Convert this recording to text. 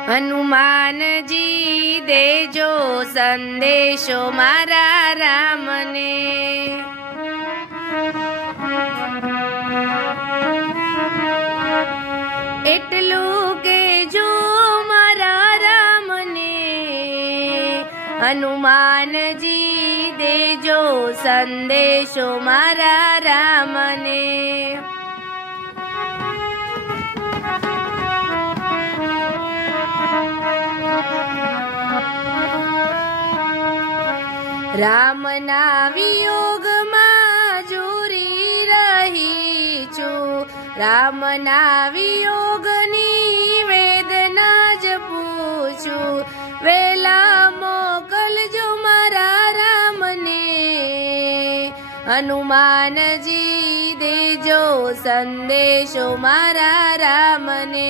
હનુમાનજી દેજો સંદેશો મારા રામને, એટલું કેજો મારા રામને, હનુમાનજી દેજો સંદેશો મારા રામને। રામના વિયોગમાં ઝૂરી રહી છું, રામના વિયોગની વેદના જ પૂછું, વેલા મોકલજો મારા રામને, હનુમાનજી દેજો સંદેશો મારા રામને।